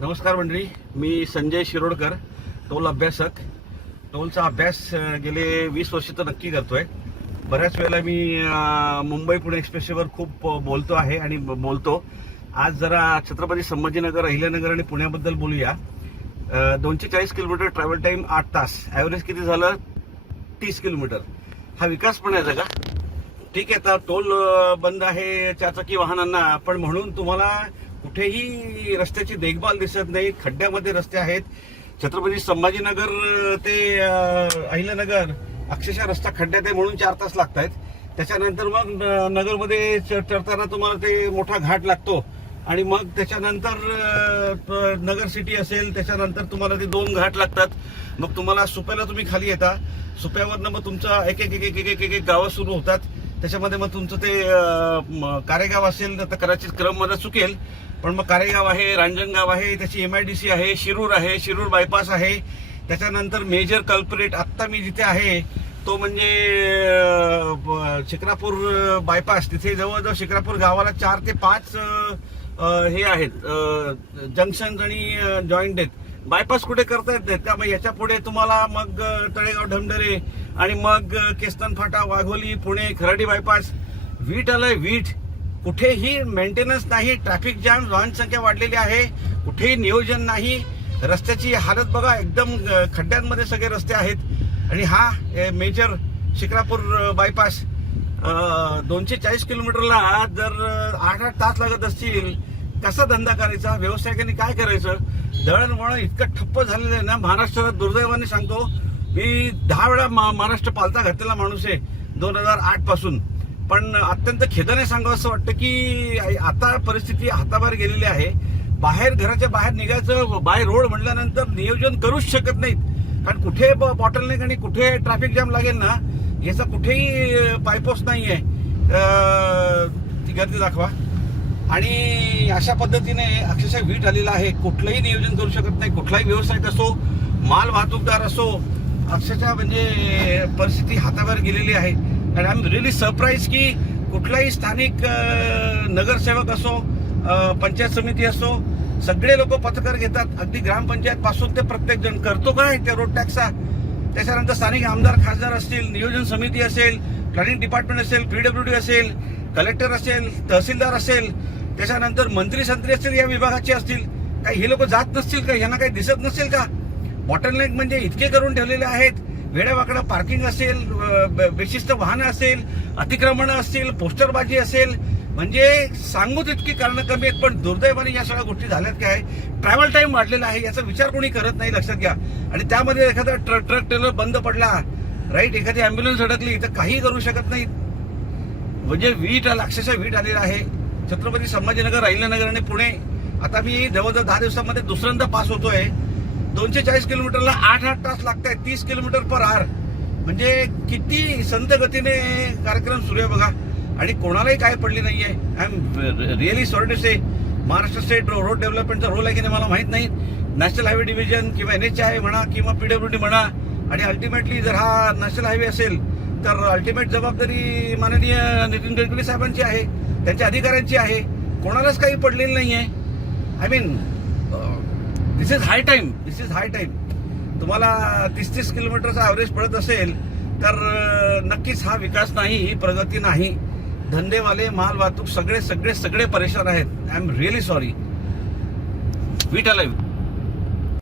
नमस्कार मंडळी मी संजय शिरोडकर टोल अभ्यासक. टोलचा अभ्यास गेले वीस वर्ष तर नक्की करतोय. बऱ्याच वेळेला मी मुंबई पुणे एक्सप्रेसवर खूप बोलतो आहे आणि बोलतो. आज जरा छत्रपती संभाजीनगर अहिल्यानगर आणि पुण्याबद्दल बोलूया. दोनशे चाळीस किलोमीटर ट्रॅव्हल टाईम आठ तास. ॲव्हरेज किती झालं? तीस किलोमीटर. हा विकास पण आहे का ठीक आहे तर टोल बंद आहे चारचाकी वाहनांना. पण म्हणून तुम्हाला कुठेही रस्त्याची देखभाल दिसत नाही खड्ड्यामध्ये रस्ते आहेत. छत्रपती संभाजीनगर ते अहिल्यानगर अक्षरशः रस्ता खड्ड्यात आहे म्हणून चार तास लागत आहेत त्याच्यानंतर मग न- नगरमध्ये चढताना तुम्हाला ते मोठा घाट लागतो. आणि मग त्याच्यानंतर नगर सिटी असेल त्याच्यानंतर तुम्हाला ते दोन घाट लागतात. मग तुम्हाला सुप्याला तुम्ही खाली येता. सुप्यावरनं मग तुमचं एक एक एक एक एक एक एक गावं सुरू होतात. त्याच्यामध्ये मग तुमचं ते कारेगाव असेल तर कदाचित क्रममध्ये चुकेल. पण मग कारेगाव आहे रांजणगाव आहे त्याची एम आय डी सी आहे शिरूर आहे शिरूर बायपास आहे. त्याच्यानंतर मेजर कल्परेट आत्ता मी जिथे आहे तो म्हणजे ब- शिक्रापूर बायपास तिथे जवळजवळ शिक्रापूर गावाला चार ते पाच हे आहेत जंक्शन आणि जॉईंट आहेत. बायपास कुठे करता येत नाहीत त्यामुळे याच्यापुढे तुम्हाला मग तळेगाव ढमढरे आणि मग केस्तन फाटा वाघोली पुणे खराडी बायपास वीट आलंय वीट. कुठेही मेंटेनन्स नाही ट्रॅफिक जाम वाहन संख्या वाढलेली आहे कुठेही नियोजन नाही. रस्त्याची हालत बघा एकदम खड्ड्यांमध्ये सगळे रस्ते आहेत. आणि हा मेजर शिक्रापूर बायपास दोनशे चाळीस किलोमीटरला जर आठ आठ तास लागत असतील कसा धंदा करायचा? व्यावसायिकांनी काय करायचं? दळणवळण इतकं ठप्प झालेलं आहे ना महाराष्ट्रात दुर्दैवाने सांगतो मी दहा वेळा मा- महाराष्ट्र पालता घातलेला माणूस आहे दोन हजार आठपासून. पण अत्यंत खेदाने सांगावं असं वाटतं की आता परिस्थिती हाताबाहेर गेलेली आहे. बाहेर घराच्या बाहेर निघायचं बाय रोड म्हटल्यानंतर नियोजन करूच शकत नाहीत. कारण कुठे बॉटल नाही आणि कुठे ट्रॅफिक जाम लागेल ना याचा कुठेही पायपोस नाही आहे ती गर्दी दाखवा. आणि अशा पद्धतीने अक्षरशः वीट आलेला आहे. कुठलंही नियोजन करू शकत नाही. कुठलाही व्यवसाय असो माल वाहतूकदार असो अक्षरशः म्हणजे परिस्थिती हाताबाहेर गेलेली आहे. आणि आय एम रिअली सरप्राईज की कुठलाही स्थानिक नगरसेवक असो पंचायत समिती असो सगळे लोक पथकर घेतात. अगदी ग्रामपंचायत पासून ते प्रत्येक जण करतो काय त्या रोड टॅक्सचा त्याच्यानंतर स्थानिक आमदार खासदार असतील नियोजन समिती असेल प्लॅनिंग डिपार्टमेंट असेल पीडब्ल्यूडी असेल कलेक्टर असेल तहसीलदार असेल त्याच्यानंतर मंत्री संत्री असतील या विभागाचे असतील काही हे लोक जात नसतील का? यांना काही दिसत नसेल का? बॉटलनेक म्हणजे इतके करून ठेवलेले आहेत. वेड्यावाकडं पार्किंग असेल ब- विशिष्ट वाहनं असेल अतिक्रमणं असतील पोस्टरबाजी असेल म्हणजे सांगू तितकी कारणं कमी आहेत पण दुर्दैवाने या सगळ्या गोष्टी झाल्यात काय? ट्रॅव्हल टाइम वाढलेला आहे याचा विचार कोणी करत नाही लक्षात घ्या. आणि त्यामध्ये एखादा ट्रक ट्रक ट्रेलर बंद पडला राईट? एखादी अँब्युलन्स अडकली तर काही करू शकत नाही म्हणजे वीट अक्षरशः वीट आलेला आहे. छत्रपती संभाजीनगर राहिल्यानगर आणि पुणे. आता मी जवळजवळ दहा दिवसामध्ये दुसऱ्यांदा पास होतोय. दोनशे चाळीस किलोमीटरला आठ आठ तास लागत आहेत तीस किलोमीटर पर आर. म्हणजे किती संत गतीने कार्यक्रम सुरू आहे बघा. आणि कोणालाही काय पडली नाहीये. I am really sorry to say Maharashtra state road डेव्हलपमेंटचा role आहे की नाही मला माहीत नाही. नॅशनल हायवे डिव्हिजन किंवा एन एच आय म्हणा किंवा पीडब्ल्यूडी म्हणा. आणि अल्टिमेटली जर हा नॅशनल हायवे असेल तर अल्टिमेट जबाबदारी माननीय नितीन गडकरी साहेबांची आहे. त्यांच्या अधिकाऱ्यांची आहे. कोणालाच काही पडलेलं नाहीये. I mean this is high time this is high time तुम्हाला तीस तीस किलोमीटरचा ॲव्हरेज पडत असेल तर नक्कीच हा विकास नाही ही प्रगती नाही. धंदेवाले माल वाहतूक सगळे सगळे सगळे परेशान आहेत. आय एम रिअली सॉरी वीट आलाय